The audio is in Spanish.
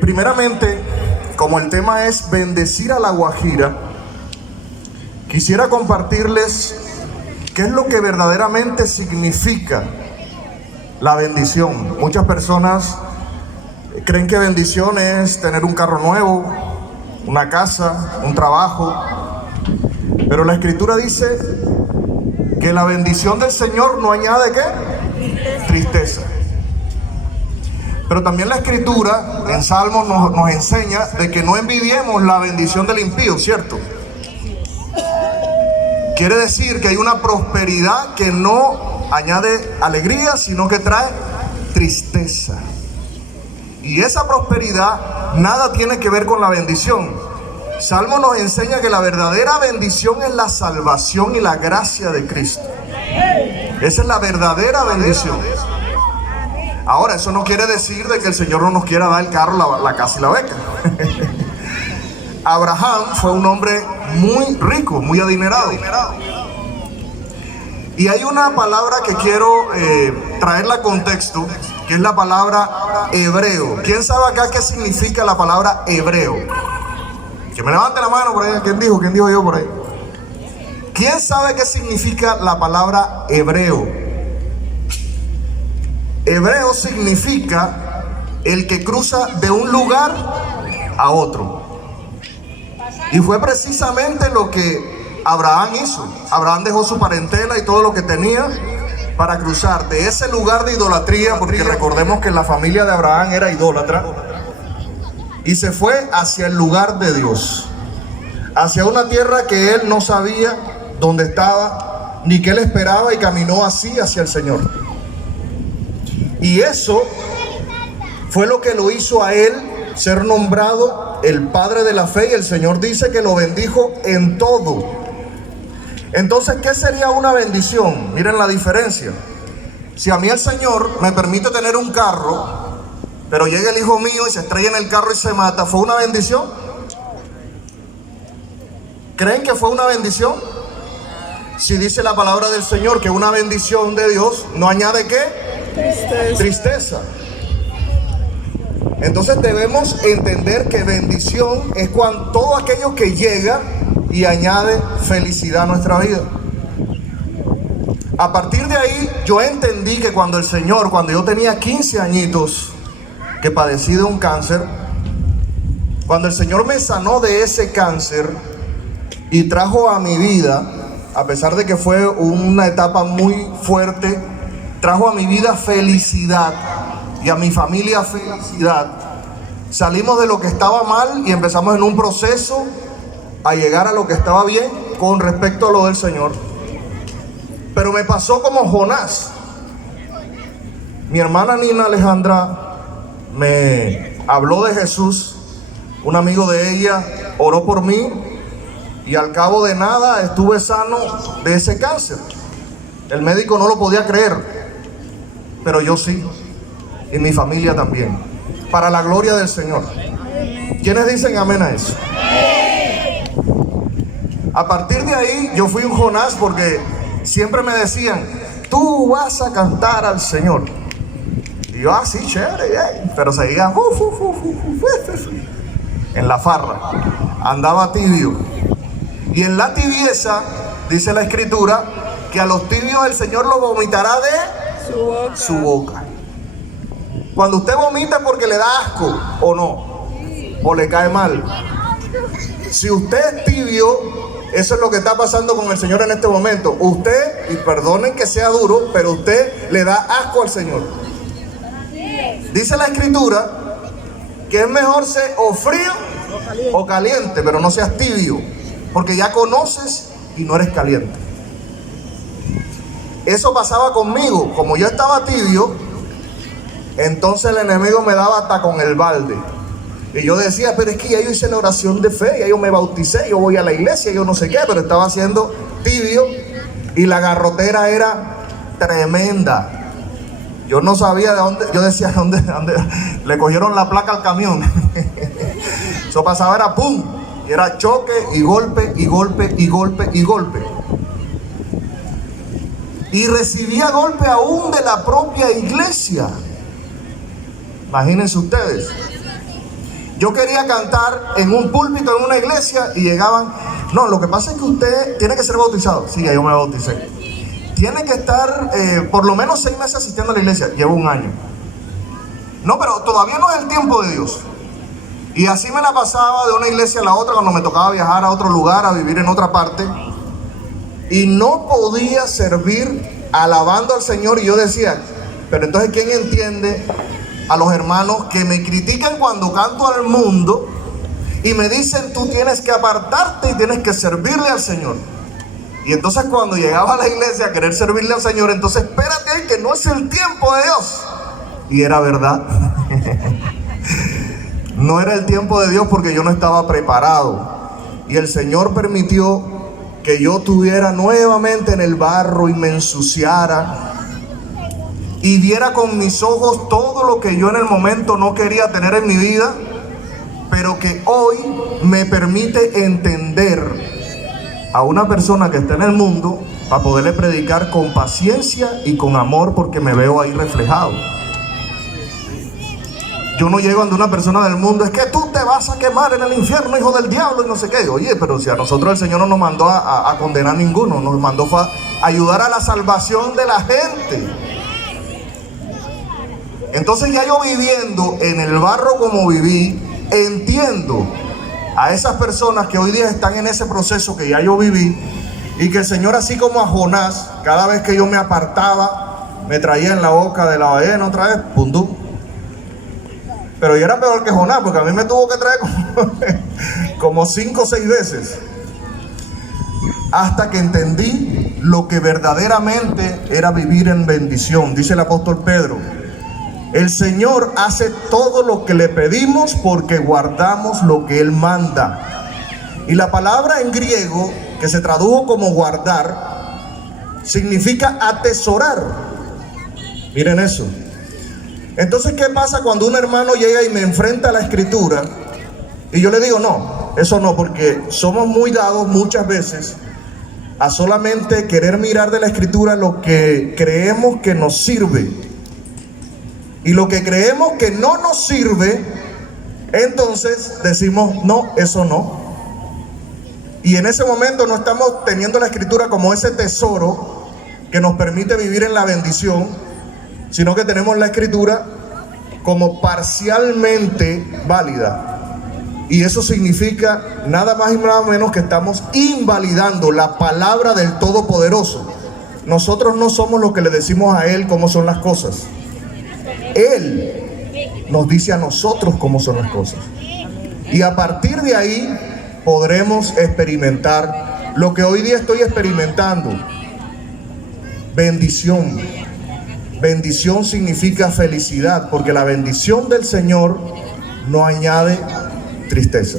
Primeramente, como el tema es bendecir a La Guajira, quisiera compartirles qué es lo que verdaderamente significa la bendición. Muchas personas creen que bendición es tener un carro nuevo, una casa, un trabajo, pero la Escritura dice que la bendición del Señor no añade ¿qué? Tristeza. Pero también la Escritura en Salmos nos enseña de que no envidiemos la bendición del impío, ¿cierto? Quiere decir que hay una prosperidad que no añade alegría, sino que trae tristeza. Y esa prosperidad nada tiene que ver con la bendición. Salmo nos enseña que la verdadera bendición es la salvación y la gracia de Cristo. Esa es la verdadera bendición. Ahora, eso no quiere decir de que el Señor no nos quiera dar el carro, la casa y la beca. Abraham fue un hombre muy rico, muy adinerado. Y hay una palabra que quiero traerla a contexto, que es la palabra hebreo. ¿Quién sabe acá qué significa la palabra hebreo? Que me levante la mano por ahí. ¿Quién dijo? ¿Quién dijo yo por ahí? ¿Quién sabe qué significa la palabra hebreo? Hebreo significa el que cruza de un lugar a otro. Y fue precisamente lo que Abraham hizo. Abraham dejó su parentela y todo lo que tenía para cruzar de ese lugar de idolatría, porque recordemos que la familia de Abraham era idólatra, y se fue hacia el lugar de Dios, hacia una tierra que él no sabía dónde estaba, ni que él esperaba, y caminó así hacia el Señor. Y eso fue lo que lo hizo a él ser nombrado el padre de la fe, y el Señor dice que lo bendijo en todo. Entonces, ¿qué sería una bendición? Miren la diferencia. Si a mí el Señor me permite tener un carro, pero llega el hijo mío y se estrella en el carro y se mata, ¿fue una bendición? ¿Creen que fue una bendición? Si dice la palabra del Señor que una bendición de Dios no añade ¿qué? Tristeza. Entonces debemos entender que bendición es cuando todo aquello que llega y añade felicidad a nuestra vida. A partir de ahí yo entendí que cuando yo tenía 15 añitos, que padecí de un cáncer, cuando el Señor me sanó de ese cáncer y trajo a mi vida, a pesar de que fue una etapa muy fuerte, trajo a mi vida felicidad y a mi familia felicidad. Salimos de lo que estaba mal y empezamos en un proceso a llegar a lo que estaba bien con respecto a lo del Señor. Pero me pasó como Jonás. Mi hermana Nina Alejandra me habló de Jesús. Un amigo de ella oró por mí y al cabo de nada estuve sano de ese cáncer. El médico no lo podía creer, pero yo sí, y mi familia también, para la gloria del Señor. ¿Quiénes dicen amén a eso? A partir de ahí yo fui un Jonás, porque siempre me decían, tú vas a cantar al Señor. Y yo, sí, chévere, pero seguía en la farra, andaba tibio. Y en la tibieza, dice la Escritura, que a los tibios el Señor los vomitará de su boca. Cuando usted vomita porque le da asco o no, o le cae mal, si usted es tibio, eso es lo que está pasando con el Señor en este momento. Usted, y perdonen que sea duro, pero usted le da asco al Señor. Dice la Escritura que es mejor ser o frío o caliente, pero no seas tibio, porque ya conoces y no eres caliente. Eso pasaba conmigo. Como yo estaba tibio, entonces el enemigo me daba hasta con el balde. Y yo decía, pero es que ya yo hice la oración de fe, ya yo me bauticé, yo voy a la iglesia, yo no sé qué, pero estaba siendo tibio y la garrotera era tremenda. Yo no sabía de dónde, yo decía, ¿dónde le cogieron la placa al camión? Eso pasaba, era pum, y era choque y golpe y golpe y golpe y golpe. Y recibía golpe aún de la propia iglesia. Imagínense ustedes. Yo quería cantar en un púlpito en una iglesia y llegaban, no, lo que pasa es que usted tiene que ser bautizado. Sí, ya yo me bauticé. Tiene que estar por lo menos 6 meses asistiendo a la iglesia. Llevo 1 año. No, pero todavía no es el tiempo de Dios. Y así me la pasaba de una iglesia a la otra cuando me tocaba viajar a otro lugar, a vivir en otra parte. Y no podía servir alabando al Señor. Y yo decía, pero entonces ¿quién entiende a los hermanos que me critican cuando canto al mundo y me dicen tú tienes que apartarte y tienes que servirle al Señor? Y entonces cuando llegaba a la iglesia a querer servirle al Señor, entonces espérate ahí que no es el tiempo de Dios. Y era verdad. No era el tiempo de Dios porque yo no estaba preparado. Y el Señor permitió que yo estuviera nuevamente en el barro y me ensuciara y viera con mis ojos todo lo que yo en el momento no quería tener en mi vida, pero que hoy me permite entender a una persona que está en el mundo para poderle predicar con paciencia y con amor, porque me veo ahí reflejado. Yo no llego ante una persona del mundo, es que tú te vas a quemar en el infierno, hijo del diablo, y no sé qué. Oye, pero si a nosotros el Señor no nos mandó a condenar a ninguno, nos mandó a ayudar a la salvación de la gente. Entonces ya yo viviendo en el barro como viví, entiendo a esas personas que hoy día están en ese proceso que ya yo viví, y que el Señor, así como a Jonás, cada vez que yo me apartaba, me traía en la boca de la ballena otra vez, pundú. Pero yo era peor que Jonás, porque a mí me tuvo que traer como 5 o 6 veces, hasta que entendí lo que verdaderamente era vivir en bendición. Dice el apóstol Pedro, el Señor hace todo lo que le pedimos porque guardamos lo que Él manda. Y la palabra en griego, que se tradujo como guardar, significa atesorar. Miren eso. Entonces, ¿qué pasa cuando un hermano llega y me enfrenta a la escritura y yo le digo, no, eso no, porque somos muy dados muchas veces a solamente querer mirar de la escritura lo que creemos que nos sirve, y lo que creemos que no nos sirve, entonces decimos, no, eso no. Y en ese momento no estamos teniendo la escritura como ese tesoro que nos permite vivir en la bendición, sino que tenemos la escritura como parcialmente válida. Y eso significa nada más y nada menos que estamos invalidando la palabra del Todopoderoso. Nosotros no somos los que le decimos a Él cómo son las cosas. Él nos dice a nosotros cómo son las cosas. Y a partir de ahí podremos experimentar lo que hoy día estoy experimentando: bendición. Bendición significa felicidad, porque la bendición del Señor no añade tristeza.